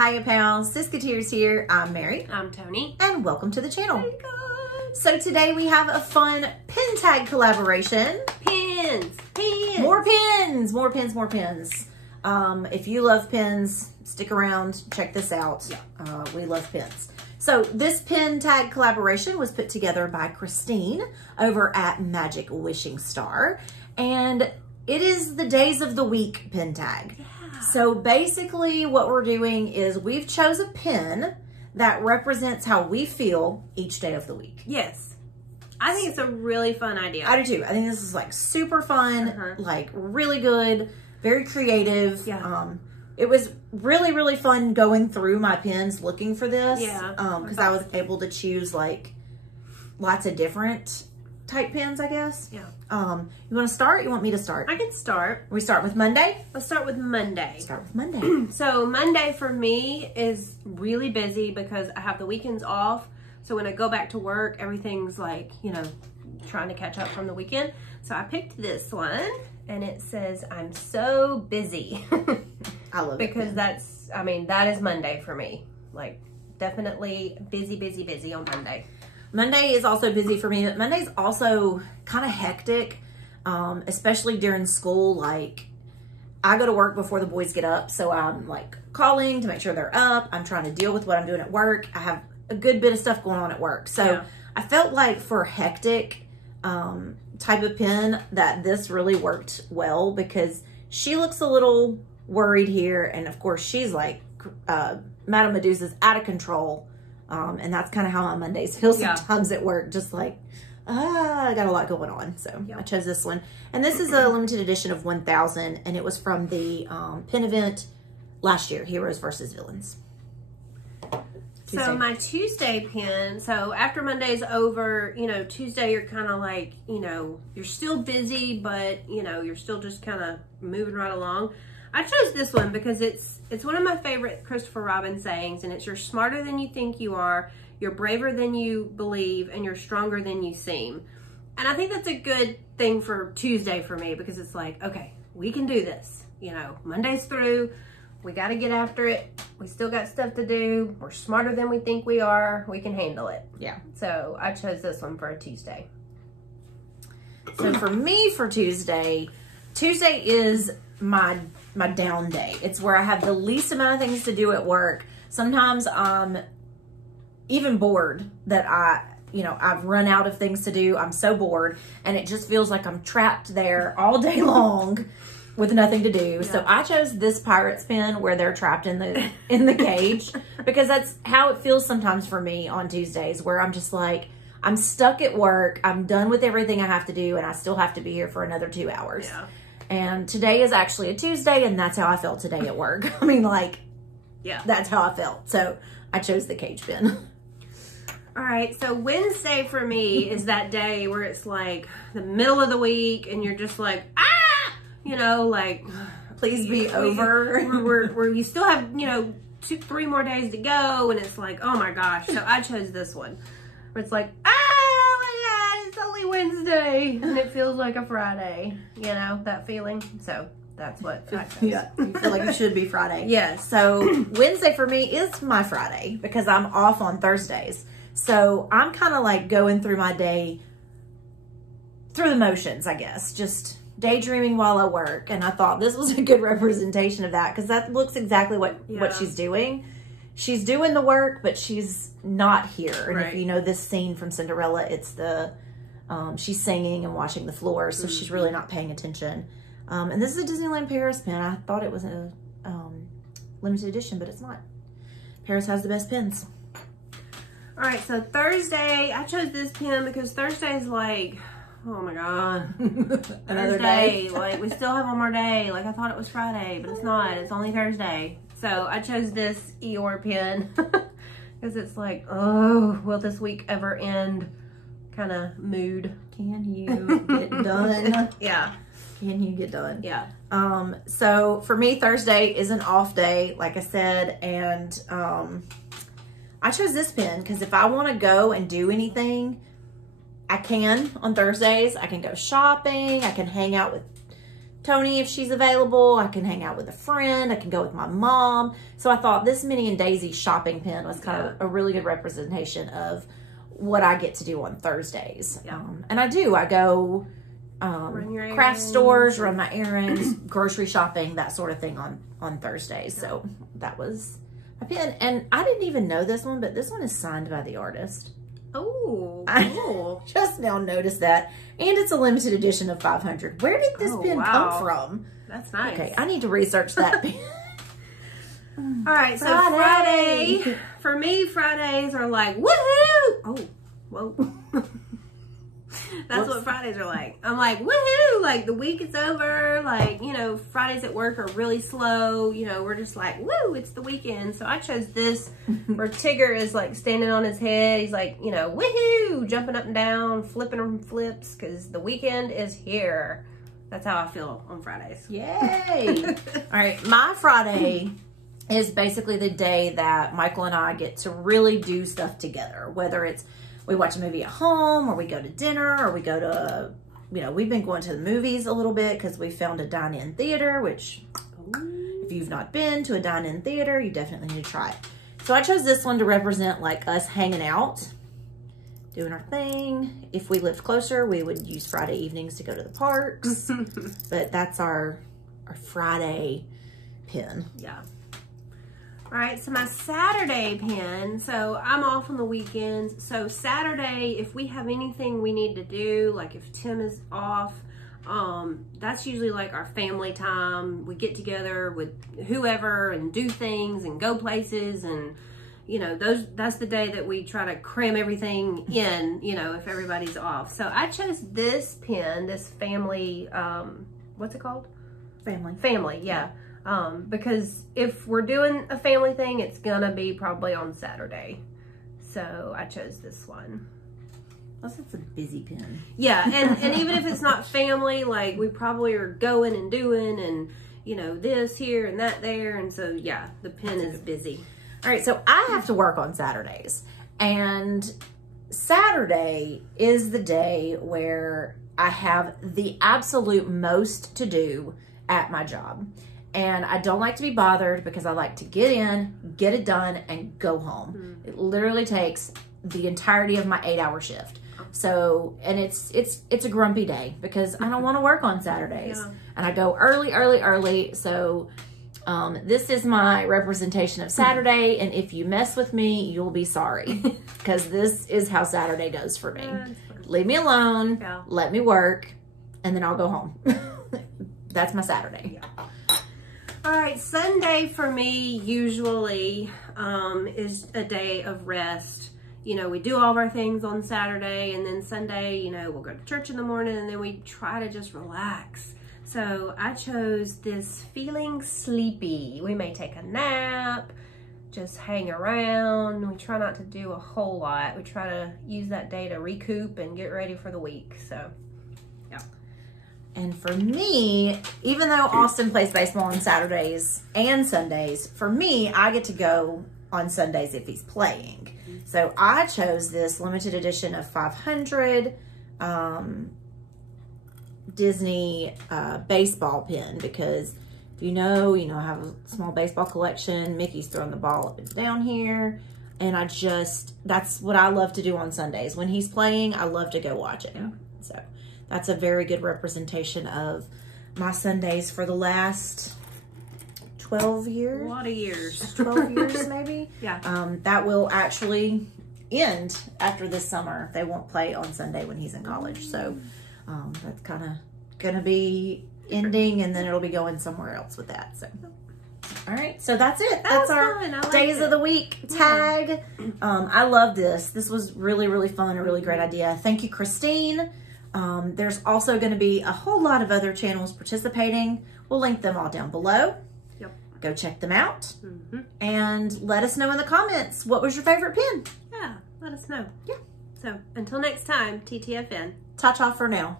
Hiya pals, SisketEars here. I'm Mary. I'm Tony. And welcome to the channel. Hey guys. So today we have a fun pin tag collaboration. Pins. More pins, more pins, more pins. If you love pins, stick around, check this out. Yeah. We love pins. So this pin tag collaboration was put together by Christine over at Magic Wishing Starr. And it is the days of the week pin tag. Yeah. So basically what we're doing is we've chose a pin that represents how we feel each day of the week. Yes. I think it's a really fun idea. I do too. I think this is like super fun, like really good, very creative. Yeah. It was really, really fun going through my pins looking for this. Yeah. Because I was able to choose like lots of different type pins, I guess. Yeah. You want to start? You want me to start? I can start. We start with Monday? Let's start with Monday. Start with Monday. So Monday for me is really busy because I have the weekends off. So when I go back to work, everything's like, you know, trying to catch up from the weekend. So I picked this one and it says, I'm so busy. I love it. Because that's, I mean, that is Monday for me. Like definitely busy, busy, busy on Monday. Monday is also busy for me, but Monday's also kind of hectic, especially during school. Like, I go to work before the boys get up, so I'm like calling to make sure they're up. I'm trying to deal with what I'm doing at work. I have a good bit of stuff going on at work. So yeah. I felt like for hectic type of pin that this really worked well because she looks a little worried here. And of course, she's like, Madame Medusa's out of control. And that's kind of how my Mondays feel sometimes at work. Just like, I got a lot going on. So I chose this one. And this is a limited edition of 1000. And it was from the pin event last year, Heroes versus Villains. Tuesday. So my Tuesday pin, so after Monday's over, you know, Tuesday you're kind of like, you know, you're still busy, but, you know, you're still just kind of moving right along. I chose this one because it's one of my favorite Christopher Robin sayings, and it's you're smarter than you think you are, you're braver than you believe, and you're stronger than you seem. And I think that's a good thing for Tuesday for me because it's like, okay, we can do this. You know, Monday's through, we got to get after it. We still got stuff to do. We're smarter than we think we are. We can handle it. Yeah. So I chose this one for a Tuesday. So for me for Tuesday is my down day. It's where I have the least amount of things to do at work. Sometimes I'm even bored that I've run out of things to do. I'm so bored and it just feels like I'm trapped there all day long with nothing to do. Yeah. So I chose this Pirates pin where they're trapped in the cage because that's how it feels sometimes for me on Tuesdays where I'm just like, I'm stuck at work. I'm done with everything I have to do and I still have to be here for another 2 hours. Yeah. And today is actually a Tuesday, and that's how I felt today at work. I mean, like, yeah, that's how I felt. So I chose the cage pin. All right, so Wednesday for me is that day where it's like the middle of the week, and you're just like, you know, like, please be over. Where you still have, you know, 2-3 more days to go, and it's like, oh my gosh. So I chose this one, where it's like, it's only Wednesday and it feels like a Friday, you know, that feeling. So that's what I chose. Yeah, you feel like it should be Friday. Yes. So Wednesday for me is my Friday because I'm off on Thursdays. So I'm kind of like going through my day through the motions, I guess, just daydreaming while I work. And I thought this was a good representation of that because that looks exactly what she's doing. She's doing the work, but she's not here. And if you know this scene from Cinderella, it's the she's singing and washing the floor, so she's really not paying attention. And this is a Disneyland Paris pin. I thought it was a limited edition, but it's not. Paris has the best pins. All right, so Thursday, I chose this pin because Thursday is like, oh my God. Another day. Like, we still have one more day. Like, I thought it was Friday, but it's not. It's only Thursday. So I chose this Eeyore pin because it's like, oh, will this week ever end? Kind of mood. Can you get done? Yeah. Can you get done? Yeah. So for me, Thursday is an off day, like I said, and I chose this pin because if I want to go and do anything, I can on Thursdays. I can go shopping. I can hang out with Tony, if she's available. I can hang out with a friend. I can go with my mom. So I thought this Minnie and Daisy shopping pin was kind of a really good representation of what I get to do on Thursdays. Yeah. And I do. I go craft stores, run my errands, grocery shopping, that sort of thing on Thursdays. Yeah. So that was my pin. And I didn't even know this one, but this one is signed by the artist. Oh, cool. I just now noticed that. And it's a limited edition of 500. Where did this pin come from? That's nice. Okay, I need to research that pin. All right, so Friday. For me, Fridays are like, woohoo! Oh, whoa. That's what Fridays are like. I'm like, woohoo! Like, the week is over. Like, you know, Fridays at work are really slow. You know, we're just like, woo, it's the weekend. So I chose this where Tigger is like standing on his head. He's like, you know, woohoo! Jumping up and down, flipping them flips because the weekend is here. That's how I feel on Fridays. Yay! All right, my Friday is basically the day that Michael and I get to really do stuff together, whether it's we watch a movie at home, or we go to dinner, or we go to, you know, we've been going to the movies a little bit because we found a dine-in theater, which if you've not been to a dine-in theater, you definitely need to try it. So I chose this one to represent like us hanging out, doing our thing. If we lived closer, we would use Friday evenings to go to the parks, but that's our Friday pin. Yeah. All right, so my Saturday pin, so I'm off on the weekends. So Saturday, if we have anything we need to do, like if Tim is off, that's usually like our family time. We get together with whoever and do things and go places, and you know, that's the day that we try to cram everything in, you know, if everybody's off. So I chose this pin, this family, what's it called? Family, yeah. Because if we're doing a family thing, it's gonna be probably on Saturday. So I chose this one. Plus it's a busy pin. Yeah, and even if it's not family, like we probably are going and doing and, you know, this here and that there. And so, yeah, the pin is busy. All right, so I have to work on Saturdays. And Saturday is the day where I have the absolute most to do at my job. And I don't like to be bothered because I like to get in, get it done, and go home. It literally takes the entirety of my 8-hour shift. So, and it's a grumpy day because I don't want to work on Saturdays. Yeah. And I go early. So, this is my representation of Saturday. And if you mess with me, you'll be sorry because this is how Saturday goes for me. Leave me alone, let me work, and then I'll go home. That's my Saturday. Yeah. All right, Sunday for me usually is a day of rest. You know, we do all of our things on Saturday, and then Sunday, you know, we'll go to church in the morning, and then we try to just relax. So I chose this feeling sleepy. We may take a nap, just hang around. We try not to do a whole lot. We try to use that day to recoup and get ready for the week. So, yeah. And for me, even though Austin plays baseball on Saturdays and Sundays, for me, I get to go on Sundays if he's playing. So I chose this limited edition of 500 Dizney baseball pin because if you know, I have a small baseball collection. Mickey's throwing the ball up and down here. And that's what I love to do on Sundays. When he's playing, I love to go watch it. Yeah. So that's a very good representation of my Sundays for the last 12 years. A lot of years. 12 years maybe. Yeah. That will actually end after this summer. They won't play on Sunday when he's in college. So that's kind of going to be ending, and then it'll be going somewhere else with that. So, all right. So that's it. That's our days of the week tag. I love this. This was really, really fun. A really great idea. Thank you, Christine. There's also going to be a whole lot of other channels participating. We'll link them all down below. Yep. Go check them out. And let us know in the comments, what was your favorite pin? Yeah, let us know. Yeah. So until next time, TTFN. Ta-ta for now.